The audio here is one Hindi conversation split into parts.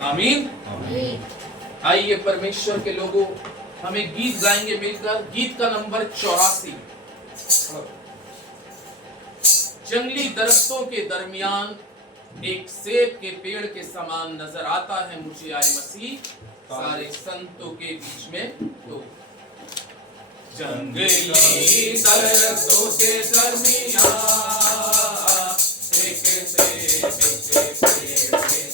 आमीन। आइए परमेश्वर के लोगों, हम एक गीत गाएंगे मिलकर। गीत का नंबर 84। जंगली दरख्तों के दरमियान एक सेब के पेड़ के समान नजर आता है मुझे आए मसीह, सारे संतों के बीच में तो। जंगली दरख्तों के दरमियान एक सेब के पेड़ के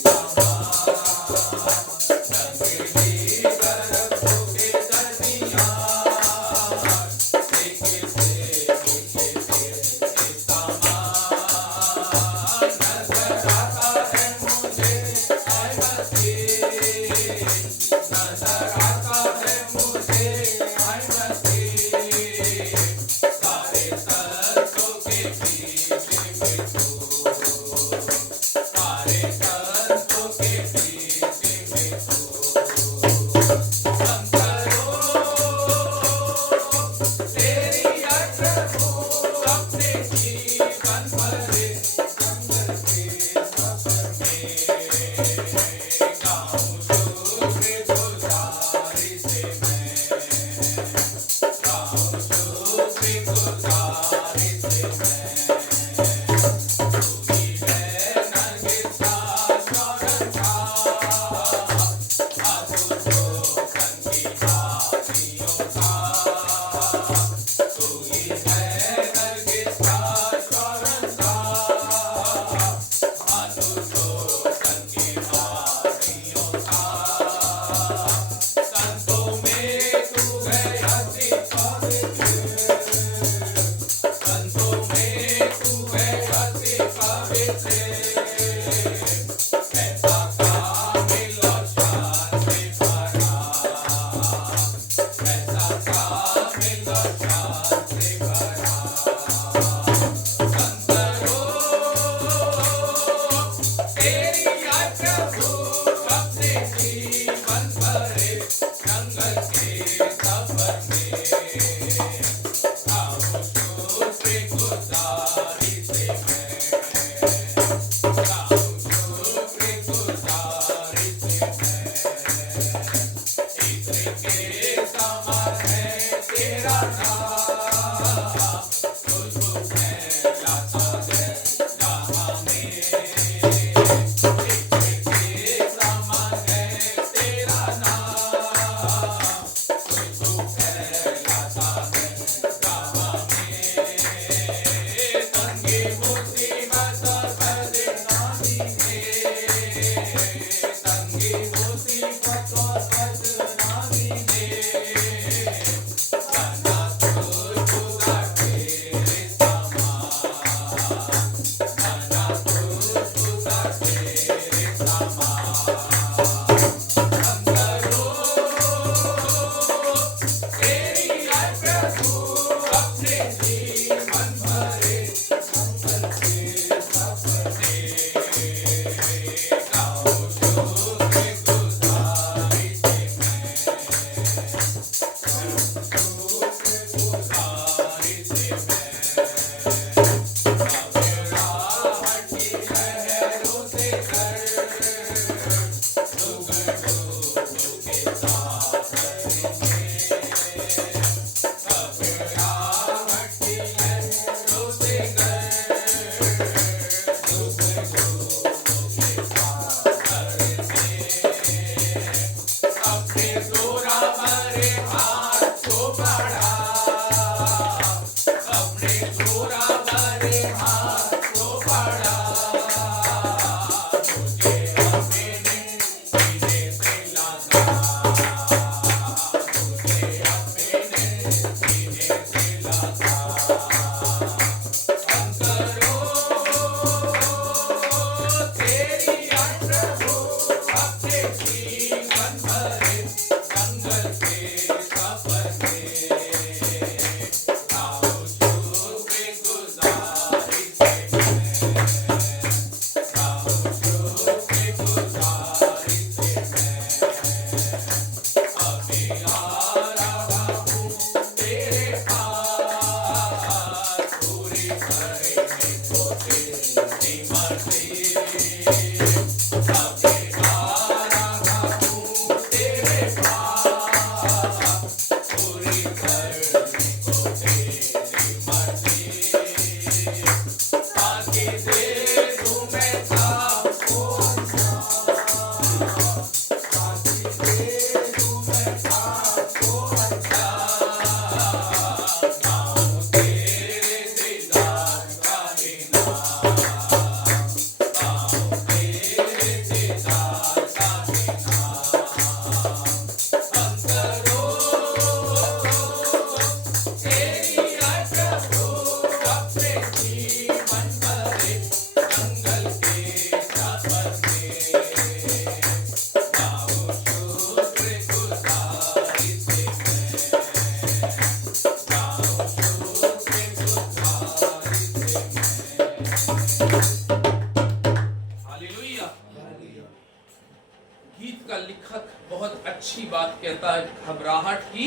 गीत का लेखक बहुत अच्छी बात कहता है, घबराहट की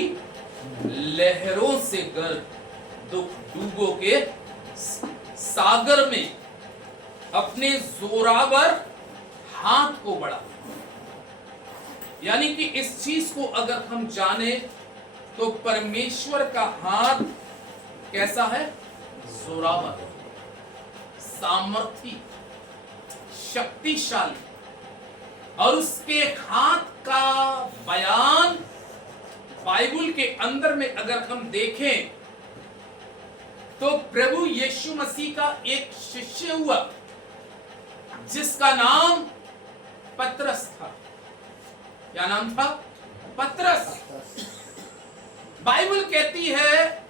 लहरों से गर्क दुख डूबो के सागर में अपने जोरावर हाथ को बढ़ा। यानी कि इस चीज को अगर हम जाने तो परमेश्वर का हाथ कैसा है? जोरावर, सामर्थी, शक्तिशाली। और उसके हाथ का बयान बाइबल के अंदर में अगर हम देखें तो प्रभु यीशु मसीह का एक शिष्य हुआ जिसका नाम पतरस था। क्या नाम था? पतरस। बाइबल कहती है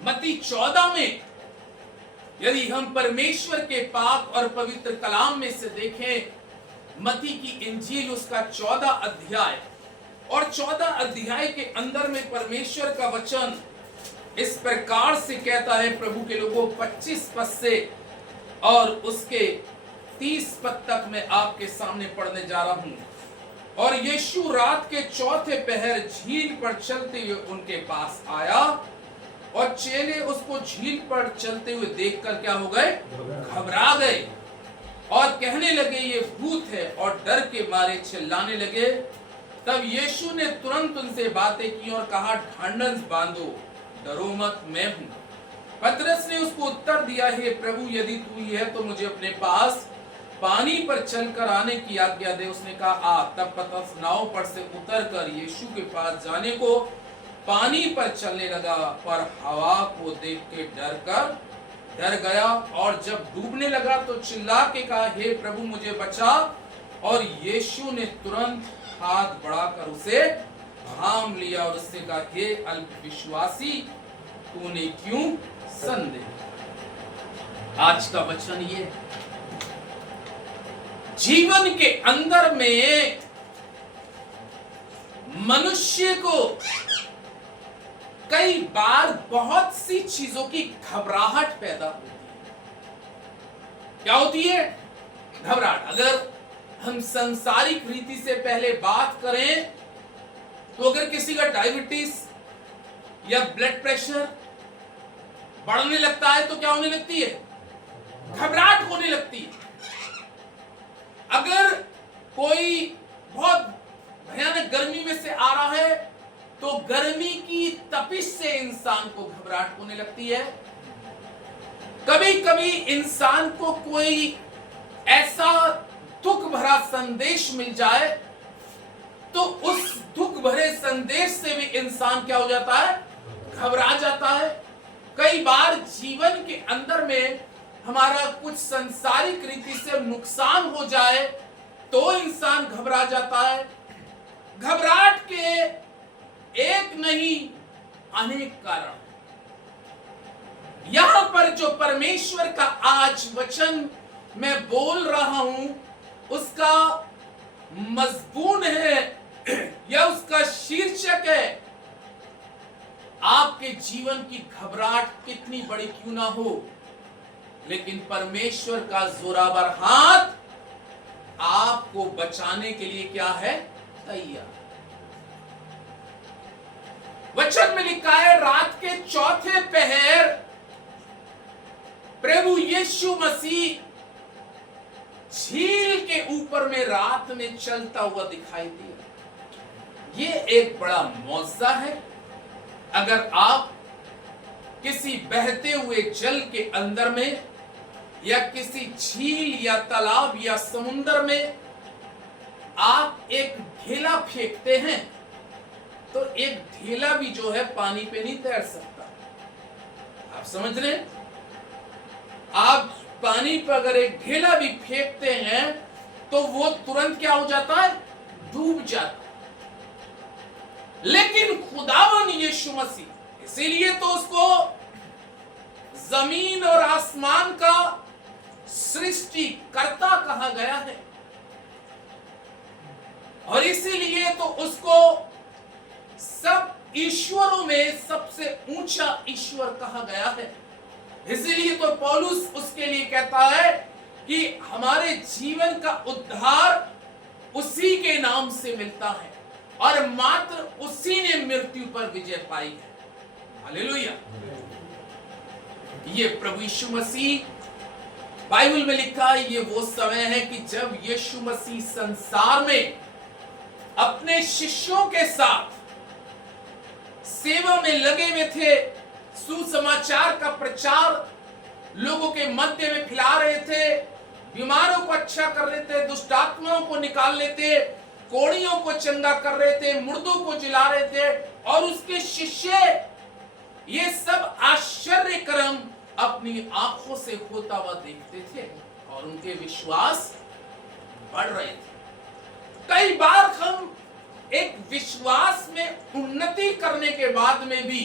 मत्ती 14 में, यदि हम परमेश्वर के पाक और पवित्र कलाम में से देखें, मत्ती की इंजील उसका 14 अध्याय, और 14 अध्याय के अंदर में परमेश्वर का वचन इस प्रकार से कहता है, प्रभु के लोगों, 25 पद से और उसके 30 पद तक मैं आपके सामने पढ़ने जा रहा हूं। और यीशु रात के चौथे पहर झील पर चलते हुए उनके पास आया, और चेले उसको झील पर चलते हुए देखकर क्या हो गए? घबरा गए और कहने लगे ये भूत है, और डर के मारे चिल्लाने लगे। तब यीशु ने तुरंत उनसे बातें की और कहा, ढांढस बांधो, डरो मत, मैं हूं। पतरस ने उसको उत्तर दिया, हे प्रभु, यदि तू ही है तो मुझे अपने पास पानी पर चलकर आने की आज्ञा दे। उसने कहा, आ। तब पतरस नाव पर से उतरकर यीशु के पास जाने को पानी पर चलने लगा, पर हवा को देख के डर गया, और जब डूबने लगा तो चिल्ला के कहा, हे प्रभु, मुझे बचा। और यीशु ने तुरंत हाथ बढ़ाकर उसे थाम लिया और उससे कहा, हे अल्पविश्वासी, तूने क्यों संदेह? आज का वचन ये, जीवन के अंदर में मनुष्य को कई बार बहुत सी चीजों की घबराहट पैदा होती है। क्या होती है? घबराहट। अगर हम सांसारिक रीति से पहले बात करें तो अगर किसी का डायबिटीज या ब्लड प्रेशर बढ़ने लगता है तो क्या होने लगती है? घबराहट होने लगती है। अगर कोई बहुत भयानक गर्मी में से आ रहा है तो गर्मी की तपिश से इंसान को घबराहट होने लगती है। कभी कभी इंसान को कोई ऐसा दुख भरा संदेश मिल जाए तो उस दुख भरे संदेश से भी इंसान क्या हो जाता है? घबरा जाता है। कई बार जीवन के अंदर में हमारा कुछ संसारिक रीति से नुकसान हो जाए तो इंसान घबरा जाता है। घबराहट के एक नहीं अनेक कारण। यहां पर जो परमेश्वर का आज वचन मैं बोल रहा हूं उसका मजमून है या उसका शीर्षक है, आपके जीवन की घबराहट कितनी बड़ी क्यों ना हो, लेकिन परमेश्वर का जोरावर हाथ आपको बचाने के लिए क्या है? तैयार। वचन में लिखा है, रात के चौथे पहर प्रभु यीशु मसीह झील के ऊपर में रात में चलता हुआ दिखाई दिया। ये एक बड़ा मौजज़ा है। अगर आप किसी बहते हुए जल के अंदर में या किसी झील या तालाब या समुद्र में आप एक ढेला फेंकते हैं तो एक ढेला भी जो है पानी पे नहीं तैर सकता। आप समझ रहे हैं? आप पानी पर अगर एक ढेला भी फेंकते हैं तो वो तुरंत क्या हो जाता है? डूब जाता है। लेकिन खुदावन यीशु मसीह, इसीलिए तो उसको जमीन और आसमान का सृष्टिकर्ता कहा गया है, और इसीलिए तो उसको सब ईश्वरों में सबसे ऊंचा ईश्वर कहा गया है। इसीलिए तो पौलुस उसके लिए कहता है कि हमारे जीवन का उद्धार नाम से मिलता है और मात्र उसी ने मृत्यु पर विजय पाई है। हालेलुया। ये प्रभु यीशु मसीह, बाइबल में लिखा है, ये वो समय है कि जब यीशु मसीह संसार में अपने शिष्यों के साथ सेवा में लगे हुए थे, सुसमाचार का प्रचार लोगों के मध्य में फैला रहे थे, बीमारों को अच्छा कर रहे थे, दुष्ट आत्माओं को निकाल रहे थे, कोढ़ियों को चंगा कर रहे थे, मुर्दों को जिला रहे थे, और उसके शिष्य ये सब आश्चर्य कर्म अपनी आंखों से होता हुआ देखते थे और उनके विश्वास बढ़ रहे थे। कई बार हम एक विश्वास में उन्नति करने के बाद में भी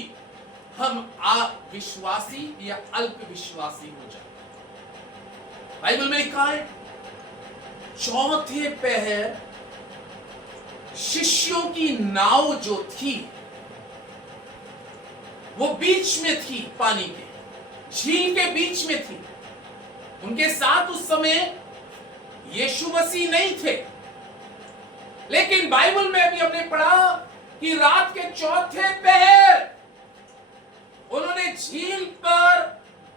हम अविश्वासी या अल्प विश्वासी हो जाते। बाइबल में लिखा है, चौथे पहर शिष्यों की नाव जो थी वो बीच में थी, पानी के झील के बीच में थी। उनके साथ उस समय यीशु मसीह नहीं थे, लेकिन बाइबल में भी हमने पढ़ा कि रात के चौथे पहर उन्होंने झील पर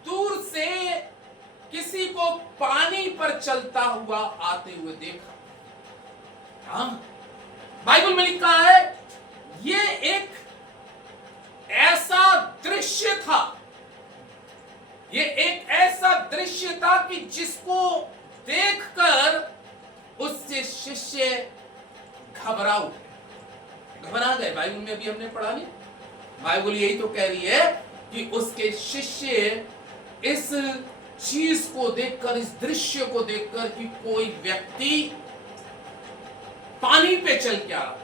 दूर से किसी को पानी पर चलता हुआ आते हुए देखा। हाँ, बाइबल में लिखा है, ये एक ऐसा दृश्य था, ये एक ऐसा दृश्य था कि जिसको देखकर उससे शिष्य घबरा गए। बाइबल में भी हमने पढ़ा नहीं, बाइबल यही तो कह रही है कि उसके शिष्य इस चीज को देखकर, इस दृश्य को देखकर कि कोई व्यक्ति पानी पे चल के आ रहा,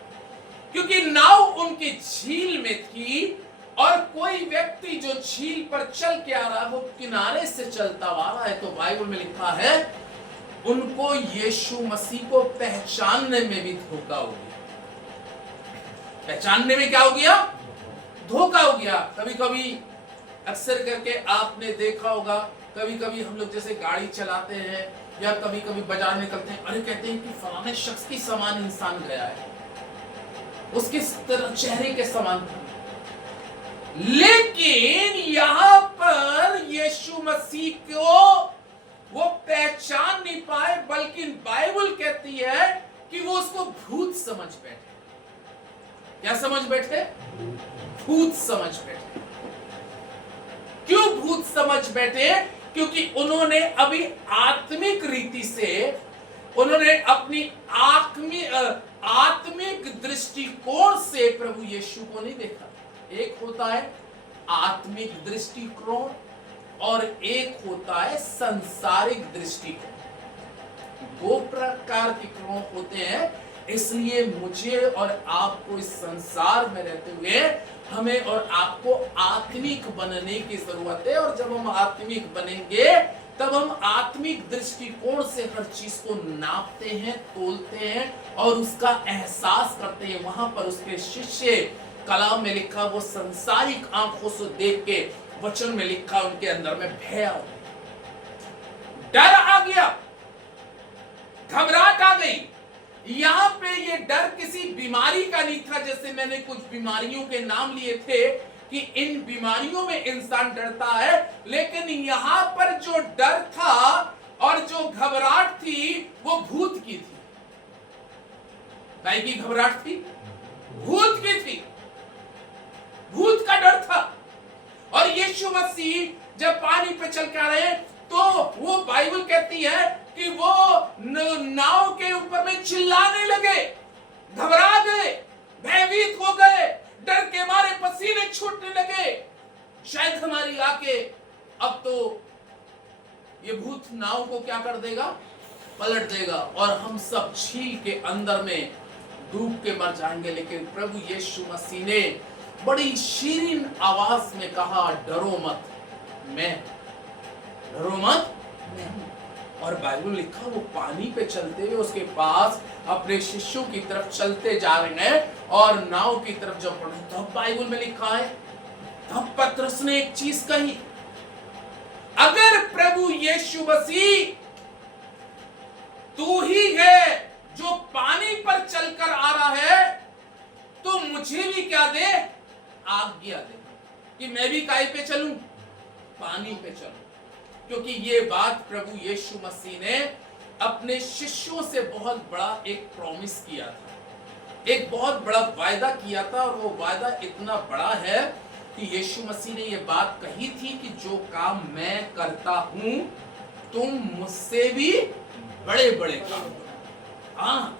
क्योंकि नाव उनकी झील में थी और कोई व्यक्ति जो झील पर चल के आ रहा है वो किनारे से चलता आ रहा है। तो बाइबल में लिखा है, उनको यीशु मसीह को पहचानने में भी धोखा हो गया। पहचानने में क्या हो गया? धोखा हो गया। कभी कभी अक्सर करके आपने देखा होगा, कभी कभी हम लोग जैसे गाड़ी चलाते हैं या कभी कभी बाजार निकलते हैं, अरे कहते हैं कि फलाने शख्स की समान इंसान गया है, उसके चेहरे के समान था। लेकिन यहां पर यीशु मसीह को वो पहचान नहीं पाए, बल्कि बाइबल कहती है कि वो उसको भूत समझ बैठे। क्या समझ बैठे? भूत समझ बैठे। क्यों भूत समझ बैठे? क्योंकि उन्होंने अभी आत्मिक रीति से उन्होंने अपनी आत्मिक दृष्टिकोण से प्रभु यीशु को नहीं देखा। एक होता है आत्मिक दृष्टिकोण और एक होता है सांसारिक दृष्टिकोण। दो प्रकार के कोण होते हैं, इसलिए मुझे और आपको इस संसार में रहते हुए हमें और आपको आत्मिक बनने की जरूरत है। और जब हम आत्मिक बनेंगे तब हम आत्मिक दृष्टिकोण से हर चीज को नापते हैं, तोलते हैं और उसका एहसास करते हैं। वहां पर उसके शिष्य, कलाम में लिखा, वो संसारिक आंखों से देख के, वचन में लिखा उनके अंदर में भय आ गया, डर आ गया, घबराहट आ गई। यहां पे ये डर किसी बीमारी का नहीं था, जैसे मैंने कुछ बीमारियों के नाम लिए थे कि इन बीमारियों में इंसान डरता है, लेकिन यहां पर जो डर था और जो घबराहट थी वो भूत की थी। काय की घबराहट थी? भूत की थी। भूत का डर था। और यीशु मसीह जब पानी पे चल के आ रहे हैं तो वो बाइबल कहती है कि वो नाव के ऊपर में चिल्लाने लगे, घबरा गए, भयभीत हो गए, डर के मारे पसीने छूटने लगे। शायद हमारी आंखें अब तो ये भूत नाव को क्या कर देगा? पलट देगा और हम सब झील के अंदर में डूब के मर जाएंगे। लेकिन प्रभु यीशु मसीह ने बड़ी शीरीन आवाज में कहा, डरो मत, मैं। डरो मत, मैं। और बाइबल लिखा वो पानी पे चलते हुए उसके पास अपने शिष्यों की तरफ चलते जा रहे हैं और नाव की तरफ जब बढ़े तब बाइबल में लिखा है, तब पतरस ने एक चीज कही, अगर प्रभु यीशु मसीह तू ही है जो पानी पर चलकर क्या दे? आज्ञा दे कि मैं भी काय पे चलूं? पानी पे चलूं। क्योंकि ये बात प्रभु यीशु मसीह ने अपने शिष्यों से बहुत बड़ा एक प्रॉमिस किया था, एक बहुत बड़ा वायदा किया था। और वो वायदा इतना बड़ा है कि यीशु मसीह ने ये बात कही थी कि जो काम मैं करता हूं तुम मुझसे भी बड़े बड़े काम करो। हाँ,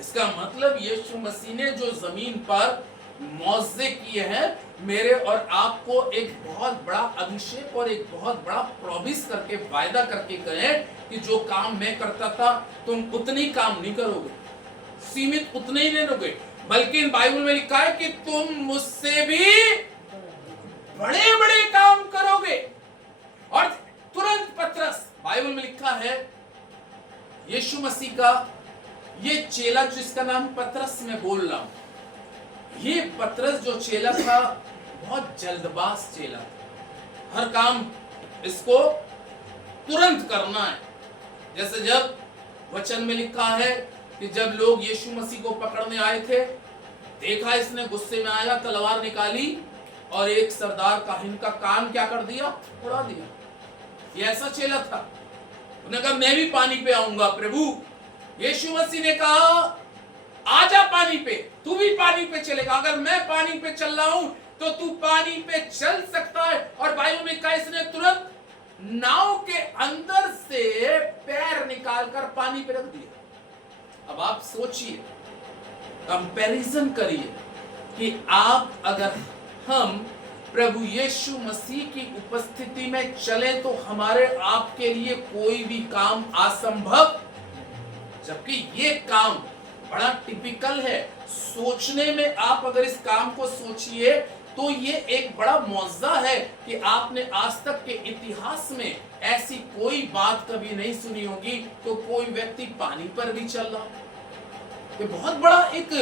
इसका मतलब यीशु मसीह ने जो जमीन पर मौजे किए हैं, मेरे और आपको एक बहुत बड़ा अभिषेक और एक बहुत बड़ा प्रॉमिस करके, वायदा करके गए कि जो काम मैं करता था तुम उतने काम नहीं करोगे, सीमित उतने ही नहीं रहोगे, बल्कि बाइबल में लिखा है कि तुम मुझसे भी बड़े बड़े काम करोगे। और तुरंत पतरस, बाइबल में लिखा है यीशु मसीह का ये चेला जिसका नाम पतरस मैं बोल रहा हूं, ये पतरस जो चेला था बहुत जल्दबाज चेला था। हर काम इसको तुरंत करना है। जैसे जब वचन में लिखा है कि जब लोग यीशु मसीह को पकड़ने आए थे, देखा इसने गुस्से में आया, तलवार निकाली और एक सरदार काहिन का कान क्या कर दिया? उड़ा दिया। ये ऐसा चेला था। उन्होंने कहा मैं भी पानी पे आऊंगा प्रभु। यीशु मसीह ने कहा आजा पानी पे, तू भी पानी पे चलेगा। अगर मैं पानी पे चल रहा हूं तो तू पानी पे चल सकता है। और बाइबल में कहा इसने तुरंत नाव के अंदर से पैर निकालकर पानी पे रख दिया। अब आप सोचिए, कंपैरिजन करिए कि आप अगर हम प्रभु यीशु मसीह की उपस्थिति में चले तो हमारे आपके लिए कोई भी काम असंभव, जबकि ये काम बड़ा टिपिकल है। सोचने में आप अगर इस काम को सोचिए तो ये एक बड़ा मौजा है कि आपने आज तक के इतिहास में ऐसी कोई बात कभी नहीं सुनी होगी तो कोई व्यक्ति पानी पर भी चल रहा। ये बहुत बड़ा एक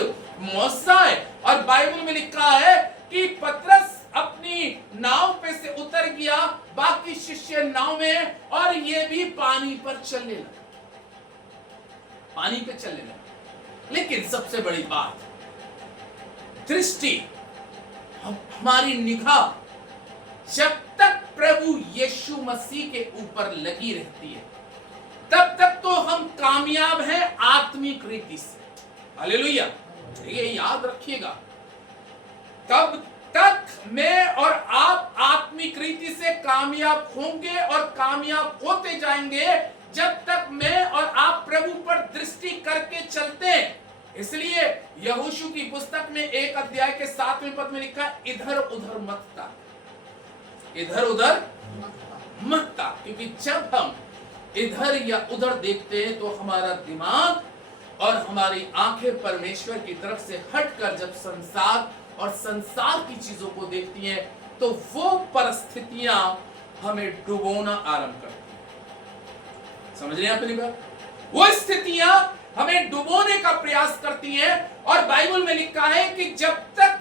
मौजा है। और बाइबल में लिखा है कि पतरस अपनी नाव पे से उतर गया, बाकी शिष्य नाव में, और ये भी पानी पर चलने लगा, पानी पे चलने लगा। लेकिन सबसे बड़ी बात, दृष्टि, हमारी निगाह जब तक प्रभु यीशु मसीह के ऊपर लगी रहती है तब तक तो हम कामयाब हैं आत्मिक रीति से। हालेलुया, ये याद रखिएगा। तब तक मैं और आप आत्मिक रीति से कामयाब होंगे और कामयाब होते जाएंगे जब तक मैं और आप प्रभु पर दृष्टि करके चलते हैं। इसलिए यहोशू की पुस्तक में 1 अध्याय के 7वें पद में लिखा है इधर उधर मत ताक, इधर उधर मत ताक। क्योंकि जब हम इधर या उधर देखते हैं तो हमारा दिमाग और हमारी आंखें परमेश्वर की तरफ से हटकर जब संसार और संसार की चीजों को देखती हैं तो वो परिस्थितियां हमें डुबोना आरंभ करती हैं। समझ रहे हैं अपनी बात? वो स्थितियां हमें डुबोने का प्रयास करती हैं। और बाइबल में लिखा है कि जब तक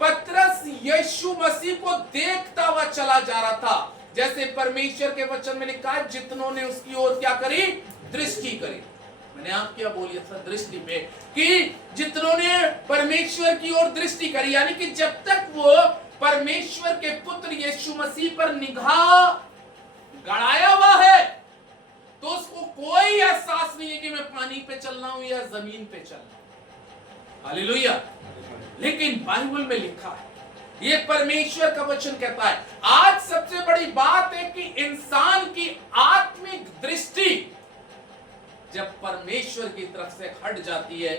पतरस यीशु मसीह को देखता हुआ चला जा रहा था, जैसे परमेश्वर के वचन में लिखा है जितनों ने उसकी ओर क्या करी? दृष्टि करी। मैंने आप क्या बोलिए था दृष्टि पे, कि जितनों ने परमेश्वर की ओर दृष्टि करी, यानी कि जब तक वो परमेश्वर के पुत्र यीशु मसीह पर निगाह गड़ाया हुआ है तो उसको कोई एहसास नहीं है कि मैं पानी पे चल रहा हूं या जमीन पे चल रहा हूं। हालेलुया। लेकिन बाइबल में लिखा है, ये परमेश्वर का वचन कहता है, आज सबसे बड़ी बात है कि इंसान की आत्मिक दृष्टि जब परमेश्वर की तरफ से हट जाती है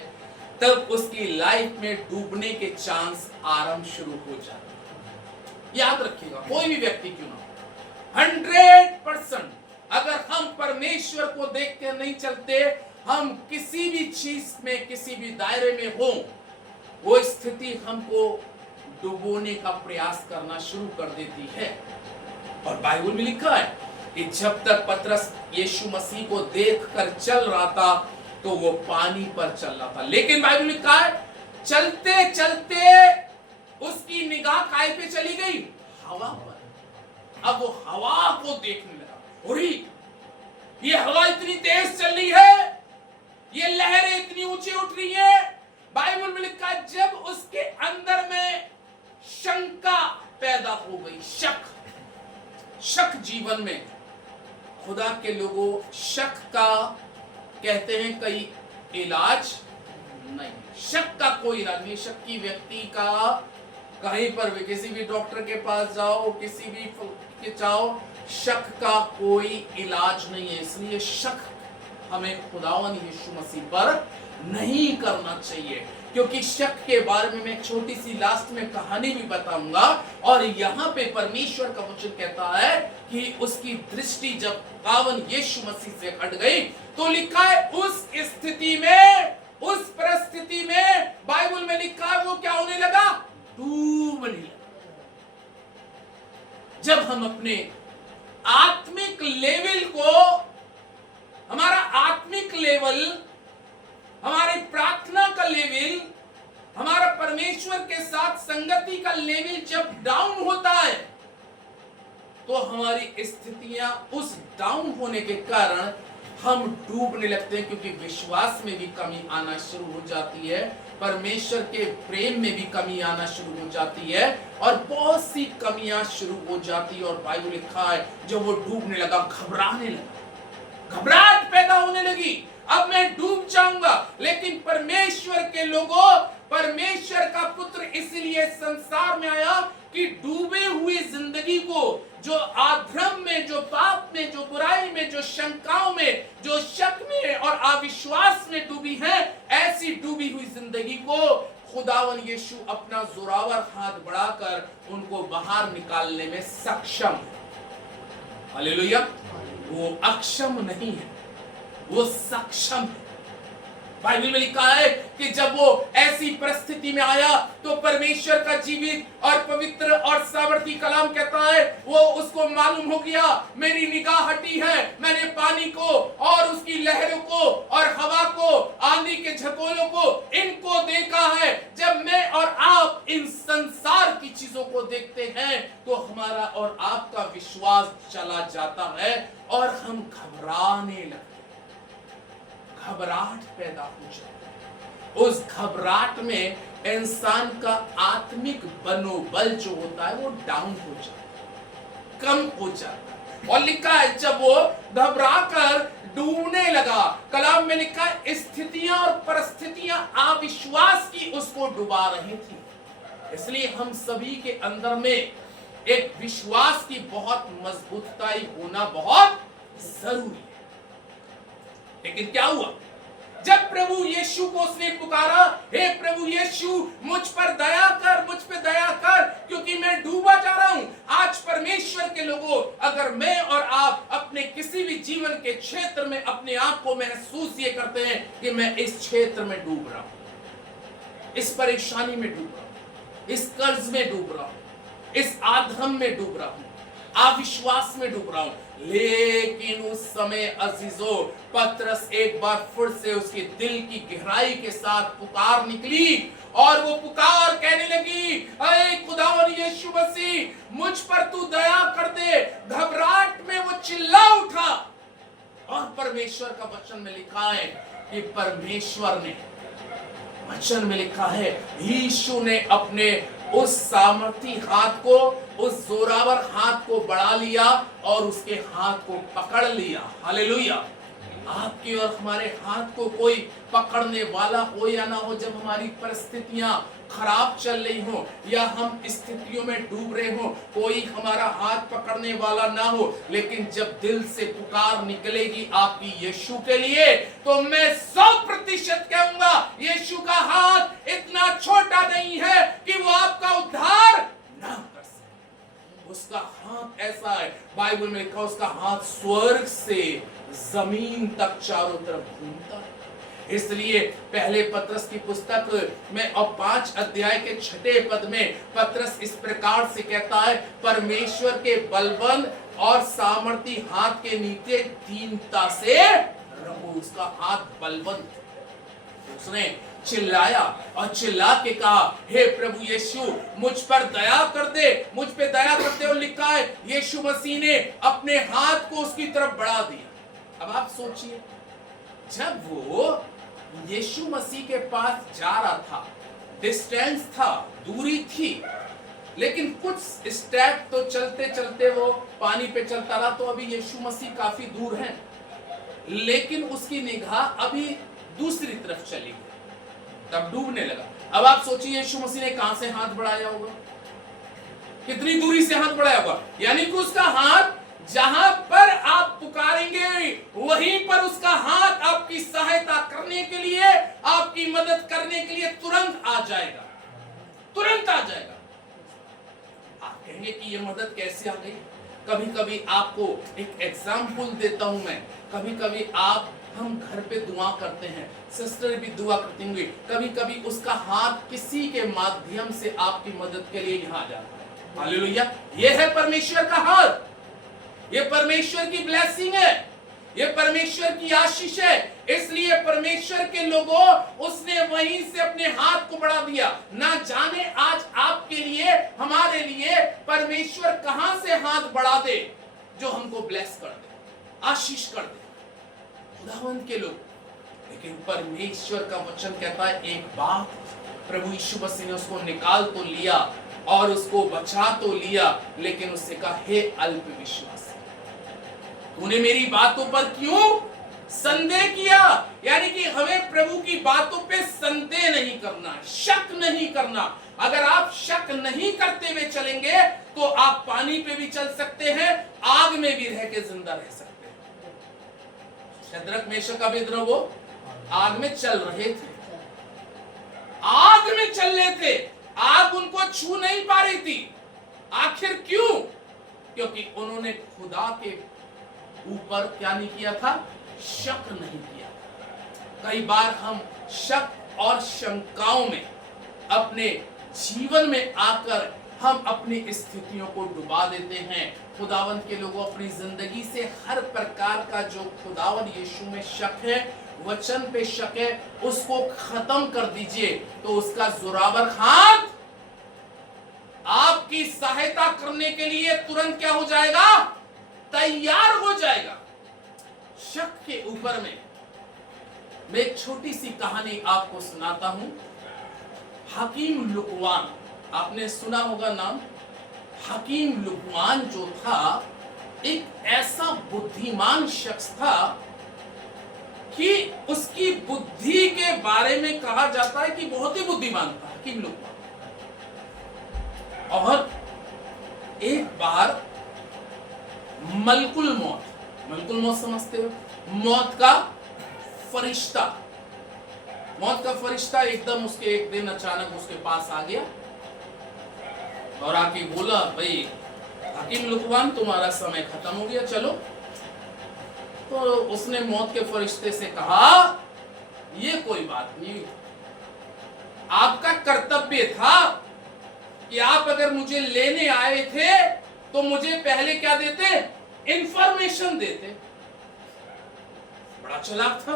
तब उसकी लाइफ में डूबने के चांस आरंभ शुरू हो जाते हैं। याद रखिएगा, कोई भी व्यक्ति क्यों ना, 100% अगर हम परमेश्वर को देख के नहीं चलते, हम किसी भी चीज में, किसी भी दायरे में हो, वो स्थिति हमको डुबोने का प्रयास करना शुरू कर देती है। और बाइबल में लिखा है कि जब तक पतरस यीशु मसीह को देखकर चल रहा था तो वो पानी पर चल रहा था। लेकिन बाइबल में लिखा है चलते चलते उसकी निगाह काय पे चली गई? हवा पर। अब वो हवा को देखने लगा, अरे ये हवा इतनी तेज चल रही है, ये लहरें इतनी ऊंची उठ रही है। बाइबल में लिखा है जब उसके अंदर शंका पैदा हो गई, शक जीवन में। खुदा के लोगों, शक का कहते हैं कई इलाज नहीं, शक का कोई इलाज नहीं। शक्की व्यक्ति का कहीं पर भी, किसी भी डॉक्टर के पास जाओ, किसी भी के जाओ, शक का कोई इलाज नहीं है। इसलिए शक हमें खुदावन यीशु मसीह पर नहीं करना चाहिए, क्योंकि शक के बारे में मैं एक छोटी सी लास्ट में कहानी भी बताऊंगा। और यहाँ पे परमेश्वर का वचन कहता है कि उसकी दृष्टि जब खुदावन यीशु मसीह से हट गई, तो लिखा है उस स्थिति में, उस परिस्थिति में बाइबल में लिखा है वो क्या होने लगा, डूबने लगा। जब हम अपने आत्मिक लेवल को, हमारा आत्मिक लेवल, हमारी प्रार्थना का लेवल, हमारा परमेश्वर के साथ संगति का लेवल जब डाउन होता है, तो हमारी स्थितियां उस डाउन होने के कारण हम डूबने लगते हैं, क्योंकि विश्वास में भी कमी आना शुरू हो जाती है, परमेश्वर के प्रेम में भी कमी आना शुरू हो जाती है, और बहुत सी कमियां शुरू हो जाती है। और बाइबल लिखा है जब वो डूबने लगा, घबराने लगा, घबराहट पैदा होने लगी, अब मैं डूब जाऊंगा। लेकिन परमेश्वर के लोगों, परमेश्वर का पुत्र इसलिए संसार में आया कि डूबे हुए जिंदगी को, जो आधर्म में, जो पाप में, जो बुराई में, जो शंकाओं में, जो शक में और अविश्वास में डूबी है, ऐसी डूबी हुई जिंदगी को खुदावन यीशु अपना जोरावर हाथ बढ़ाकर उनको बाहर निकालने में सक्षम है। हालेलुया। वो अक्षम नहीं है, वो सक्षम है। बाइबल में लिखा है कि जब वो ऐसी परिस्थिति में आया, तो परमेश्वर का जीवित और पवित्र और सामर्थी कलाम कहता है, वो उसको मालूम हो गया, मेरी निगाह हटी है, मैंने पानी को और उसकी लहरों को और हवा को, आंधी के झकोलों को, इनको देखा है। जब मैं और आप इन संसार की चीजों को देखते हैं, तो हमारा और आपका विश्वास चला जाता है और हम घबराने लगते, घबराहट पैदा हो जाती है। उस घबराहट में इंसान का आत्मिक मनोबल जो होता है वो डाउन हो जाता है, कम हो जाता है। और लिखा है जब वो घबराकर डूबने लगा, कलाम में लिखा है स्थितियां और परिस्थितियां अविश्वास की उसको डुबा रही थी। इसलिए हम सभी के अंदर में एक विश्वास की बहुत मजबूताई होना बहुत जरूरी है। लेकिन क्या हुआ, जब प्रभु यीशु को उसने पुकारा, हे प्रभु यीशु मुझ पर दया कर, मुझ पे दया कर, क्योंकि मैं डूबा जा रहा हूं। आज परमेश्वर के लोगों, अगर मैं और आप अपने किसी भी जीवन के क्षेत्र में अपने आप को महसूस ये करते हैं कि मैं इस क्षेत्र में डूब रहा हूं, इस परेशानी में डूब रहा हूं, इस कर्ज में डूब रहा हूं, इस आधर्म में डूब रहा हूं, अविश्वास में डूब रहा हूं, लेकिन उस समय अजीजों, पतरस एक बार फिर से उसके दिल की गहराई के साथ पुकार निकली, और वो पुकार कहने लगी, अरे खुदावन यीशु मसीह मुझ पर तू दया कर दे। घबराहट में वो चिल्ला उठा, और परमेश्वर का वचन में लिखा है कि परमेश्वर ने, वचन में लिखा है, यीशु ने अपने उस सामर्थी हाथ को, उस जोरावर हाथ को बढ़ा लिया और उसके हाथ को पकड़ लिया। हालेलुया। आपके और हमारे हाथ को कोई पकड़ने वाला हो या ना हो, जब हमारी परिस्थितियां खराब चल रही हो या हम स्थितियों में डूब रहे हो, कोई हमारा हाथ पकड़ने वाला ना हो, लेकिन जब दिल से पुकार निकलेगी आपकी यीशु के लिए, तो मैं 100% कहूंगा, यीशु का हाथ इतना छोटा नहीं है कि वो आपका उद्धार ना कर सके। उसका हाथ ऐसा है, बाइबल में लिखा, उसका हाथ स्वर्ग से जमीन तक चारों तरफ घूमता है। इसलिए पहले पतरस की पुस्तक में और 5 अध्याय के 6 पद में पतरस इस प्रकार से कहता है, परमेश्वर के बलवंत और सामर्थी हाथ के नीचे दीनता से रहो। उसका हाथ बलवंत, उसने चिल्लाया और चिल्ला के कहा, हे प्रभु यीशु मुझ पर दया कर दे, मुझ पे दया करते। और लिखा है यीशु मसीह ने अपने हाथ को उसकी तरफ बढ़ा दिया। अब आप सोचिए, जब वो यीशु मसीह के पास जा रहा था, डिस्टेंस था, दूरी थी, लेकिन कुछ स्टेप तो चलते चलते वो पानी पे चलता रहा। तो अभी यीशु मसीह काफी दूर हैं, लेकिन उसकी निगाह अभी दूसरी तरफ चली गई, तब डूबने लगा। अब आप सोचिए यीशु मसीह ने कहां से हाथ बढ़ाया होगा, कितनी दूरी से हाथ बढ़ाया होगा। यानी कि उसका हाथ जहां पर आप पुकारेंगे वहीं पर उसका हाथ आपकी सहायता करने के लिए, आपकी मदद करने के लिए तुरंत आ जाएगा, तुरंत आ जाएगा। आप कहेंगे कि ये मदद कैसे आ गई। कभी कभी आपको एक एग्जाम्पल देता हूं मैं। कभी कभी हम घर पे दुआ करते हैं, सिस्टर भी दुआ करती होंगी, कभी कभी उसका हाथ किसी के माध्यम से आपकी मदद के लिए यहाँ आ जाता है। हालेलुया, ये है परमेश्वर का हाथ, ये परमेश्वर की ब्लेसिंग है, ये परमेश्वर की आशीष है। इसलिए परमेश्वर के लोगों, उसने वहीं से अपने हाथ को बढ़ा दिया। ना जाने आज आपके लिए, हमारे लिए परमेश्वर कहां से हाथ बढ़ा दे जो हमको ब्लेस कर दे, आशीष कर दे, खुदावंद के लोग। लेकिन परमेश्वर का वचन कहता है एक बात, प्रभु यीशु मसीह ने उसको निकाल तो लिया और उसको बचा तो लिया, लेकिन उससे कहा, हे अल्प विश्वासी, तूने मेरी बातों पर क्यों संदेह किया। यानी कि हमें प्रभु की बातों पे संदेह नहीं करना, शक नहीं करना। अगर आप शक नहीं करते हुए चलेंगे तो आप पानी पे भी चल सकते हैं, आग में भी रह के जिंदा रह सकते हैं। शद्रक मेशक अबेदनगो आग में चल रहे थे, आग में चल रहे थे, आग उनको छू नहीं पा रही थी। आखिर क्यों? क्योंकि उन्होंने खुदा के ऊपर क्या नहीं किया था, शक नहीं किया। कई बार हम शक और शंकाओं में अपने जीवन में आकर हम अपनी स्थितियों को डुबा देते हैं। खुदावंद के लोगों, अपनी जिंदगी से हर प्रकार का जो खुदावंद यीशु में शक है, वचन पे शक है, उसको खत्म कर दीजिए, तो उसका जोरावर हाथ आपकी सहायता करने के लिए तुरंत क्या हो जाएगा, तैयार हो जाएगा। शक के ऊपर में मैं एक छोटी सी कहानी आपको सुनाता हूं। हकीम लुकमान, आपने सुना होगा नाम। हकीम लुकमान जो था, एक ऐसा बुद्धिमान शख्स था कि उसकी बुद्धि के बारे में कहा जाता है कि बहुत ही बुद्धिमान था हकीम लुकमान। और एक बार मलकुल मौत समझते हो, मौत का फरिश्ता एकदम उसके एक दिन अचानक उसके पास आ गया और आके बोला, भाई हकीम लुकमान, तुम्हारा समय खत्म हो गया, चलो। तो उसने मौत के फरिश्ते से कहा, ये कोई बात नहीं, आपका कर्तव्य था कि आप अगर मुझे लेने आए थे तो मुझे पहले क्या देते, इंफॉर्मेशन देते। बड़ा चालाक था,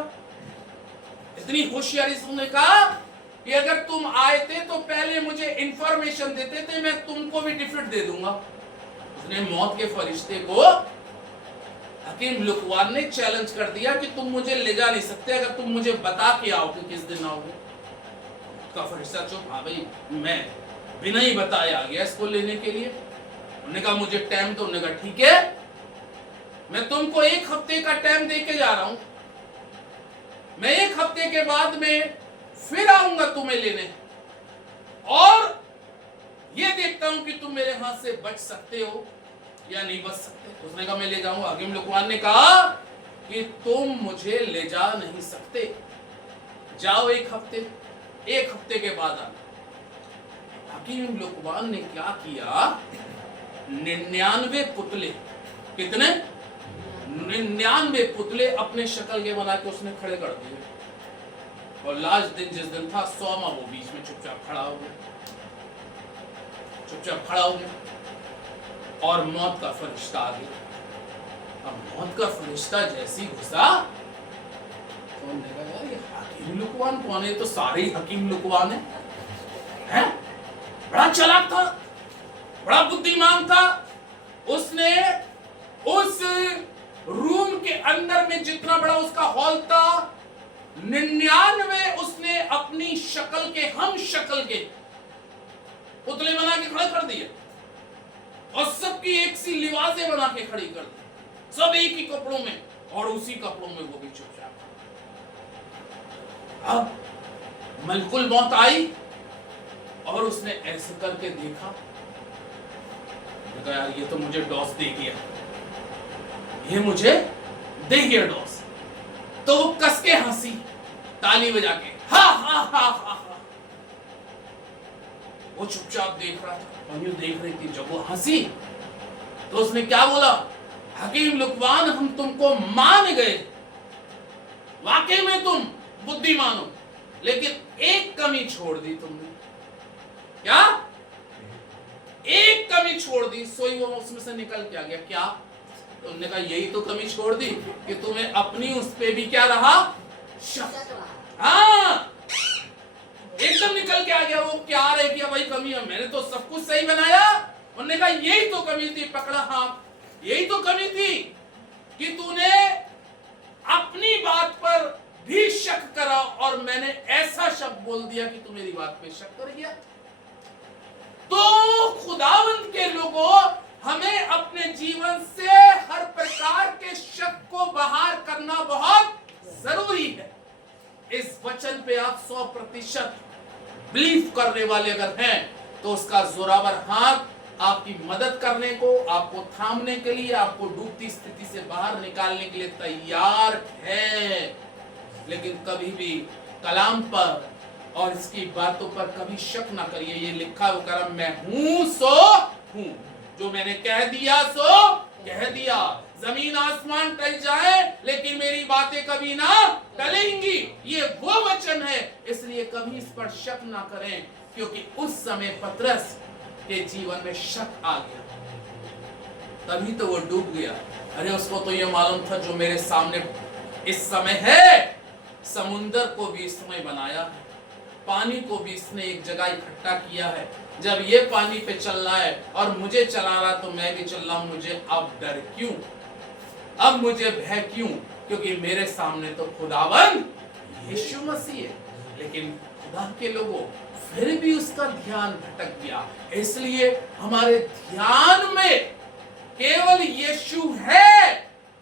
इतनी होशियारी से उन्होंने कहा कि अगर तुम आए थे तो पहले मुझे इंफॉर्मेशन देते थे, मैं तुमको भी टिकट दे दूंगा। उसने मौत के फरिश्ते को, हकीम लुकमान ने चैलेंज कर दिया कि तुम मुझे ले जा नहीं सकते अगर तुम मुझे बता के आओ कि किस दिन आओगे। उसका फरिश्ता चुप, हाँ भाई मैं बिना ही बताए आ गया इसको लेने के लिए। उन्होंने कहा मुझे टाइम दो। उन्होंने कहा ठीक है, मैं तुमको 1 हफ्ते का टाइम दे के जा रहा हूं, मैं 1 हफ्ते के बाद में फिर आऊंगा तुम्हें लेने और ये देखता हूं कि तुम मेरे हाथ से बच सकते हो या नहीं बच सकते। उसने कहा मैं ले जाऊंगा। हकीम लुकमान ने कहा कि तुम मुझे ले जा नहीं सकते, जाओ 1 हफ्ते, 1 हफ्ते के बाद आना। हकीम लुकमान ने क्या किया, 99 पुतले, कितने, 99 पुतले अपने शक्ल के बना के उसने खड़े कर दिए। और लास्ट दिन जिस दिन था 100वां, वो बीच में चुपचाप खड़ा हो गया, और मौत का फरिश्ता आ गया। अब मौत का फरिश्ता जैसी घुसा तो उन्होंने कहा यार ये हकीम लुकमान कौन है, तो सारे ही हकीम लुकमान है? बड़ा चालाक था, बड़ा बुद्धिमान था। उसने उस रूम के अंदर में जितना बड़ा उसका हॉल था, 99 उसने अपनी शक्ल के, हम शक्ल के पुतले बना के खड़े कर दिए और सबकी एक सी लिवाजें बना के खड़ी कर दी, सब एक ही कपड़ों में, और उसी कपड़ों में वो भी चुपचाप। अब मलकुल मौत आई और उसने ऐसे करके देखा, यार ये तो मुझे डॉस दे गया, ये मुझे दे गया डॉस। तो वो कस के हंसी, ताली बजा के हा हा हा हा। वो चुपचाप देख रहा था और यूं देख रही थी। जब वो हंसी तो उसने क्या बोला, हकीम लुकमान हम तुमको मान गए, वाकई में तुम बुद्धिमान हो, लेकिन एक कमी छोड़ दी तुमने। क्या? एक कमी छोड़ दी। सोई वो उसमें से निकल के आ गया। क्या? तुमने कहा यही तो कमी छोड़ दी कि तुम्हें अपनी उस पे भी क्या रहा, शक। हाँ, एकदम निकल के आ गया। वो क्या रहे कि भाई कमी है, मैंने तो सब कुछ सही बनाया। उन्होंने कहा यही तो कमी थी, पकड़ा हाथ, यही तो कमी थी कि तूने अपनी बात पर भी शक करा और मैंने ऐसा शब्द बोल दिया कि तू मेरी बात पे शक कर गया। तो खुदावंद के लोगों, हमें अपने जीवन से हर प्रकार के शक को बाहर करना बहुत जरूरी है। इस वचन पे आप 100% बिलीव करने वाले अगर हैं तो उसका जोरावर हाथ आपकी मदद करने को, आपको थामने के लिए, आपको डूबती स्थिति से बाहर निकालने के लिए तैयार है। लेकिन कभी भी कलाम पर और इसकी बातों पर कभी शक ना करिए। ये लिखा हुआ कर, मैं हूं सो हूं, जो मैंने कह दिया सो कह दिया। जमीन आसमान टल जाए लेकिन मेरी बातें कभी ना टलेंगी। ये वो वचन है, इसलिए कभी इस पर शक ना करें, क्योंकि उस समय पतरस के जीवन में शक आ गया, तभी तो वो डूब गया। अरे उसको तो ये मालूम था जो मेरे सामने इस समय है, समुंदर को भी इसने बनाया है, पानी को भी इसने एक जगह इकट्ठा किया है। जब ये पानी पे चल रहा है और मुझे चला रहा तो मैं भी चल रहा हूं। मुझे अब डर क्यों, अब मुझे भय क्यों? क्योंकि मेरे सामने तो खुदावंद यीशु मसीह है। लेकिन खुदा के लोगों, फिर भी उसका ध्यान भटक गया। इसलिए हमारे ध्यान में केवल यीशु है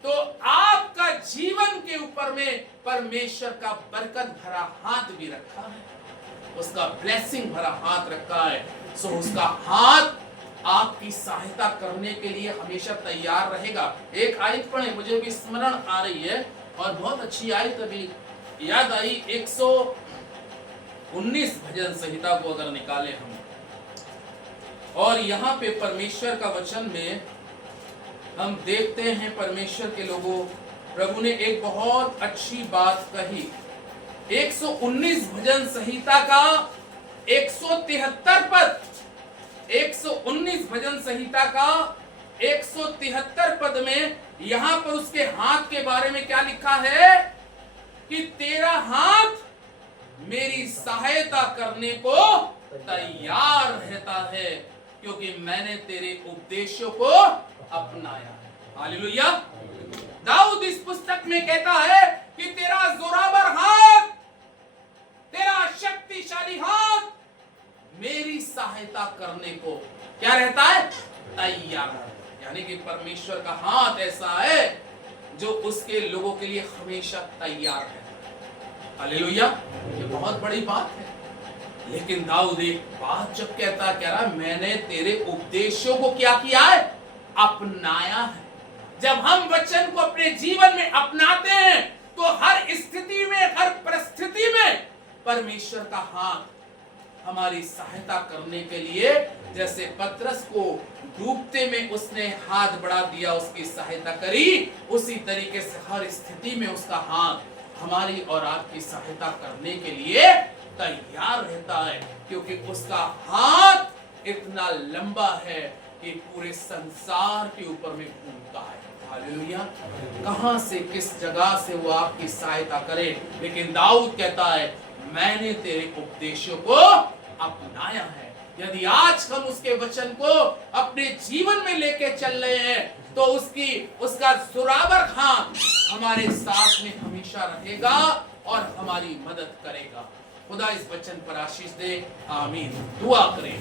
तो आपका जीवन के ऊपर में परमेश्वर का बरकत भरा हाथ भी रखा है, उसका ब्लेसिंग भरा हाथ रखा है। सो उसका हाथ आपकी सहायता करने के लिए हमेशा तैयार रहेगा। एक आयत पढ़े, मुझे भी स्मरण आ रही है और बहुत अच्छी आयत अभी याद आई। 119 भजन संहिता को अगर निकाले हम, और यहाँ पे परमेश्वर का वचन में हम देखते हैं, परमेश्वर के लोगों, प्रभु ने एक बहुत अच्छी बात कही। 119 भजन संहिता का 173 पद, 119 भजन संहिता का 173 पद में यहां पर उसके हाथ के बारे में क्या लिखा है कि तेरा हाथ मेरी सहायता करने को तैयार रहता है, क्योंकि मैंने तेरे उपदेशों को अपनाया है। हालेलुया। दाऊद इस पुस्तक में कहता है कि तेरा जोरावर हाथ, तेरा शक्तिशाली हाथ मेरी सहायता करने को क्या रहता है, तैयार। यानी कि परमेश्वर का हाथ ऐसा है जो उसके लोगों के लिए हमेशा तैयार है। हालेलुया। ये बहुत बड़ी बात है। लेकिन दाऊद एक बात जब कहता, कह रहा मैंने तेरे उपदेशों को क्या किया है, अपनाया है। जब हम वचन को अपने जीवन में अपनाते हैं तो हर स्थिति में, हर परिस्थिति में परमेश्वर का हाथ हमारी सहायता करने के लिए, जैसे पतरस को डूबते में उसने हाथ बढ़ा दिया, उसकी सहायता करी, उसी तरीके से हर स्थिति में उसका हाथ हमारी और आपकी सहायता करने के लिए तैयार रहता है, क्योंकि उसका हाथ इतना लंबा है कि पूरे संसार के ऊपर में घूमता है। हालेलुया। कहां से, किस जगह से वो आपकी सहायता करे। लेकिन दाऊद कहता है मैंने तेरे उपदेशों को अपनाया है। यदि आज हम उसके वचन को अपने जीवन में लेके चल रहे हैं तो उसका जोरावर हाथ हमारे साथ में हमेशा रहेगा और हमारी मदद करेगा। खुदा इस वचन पर आशीष दे। आमीन। दुआ करें।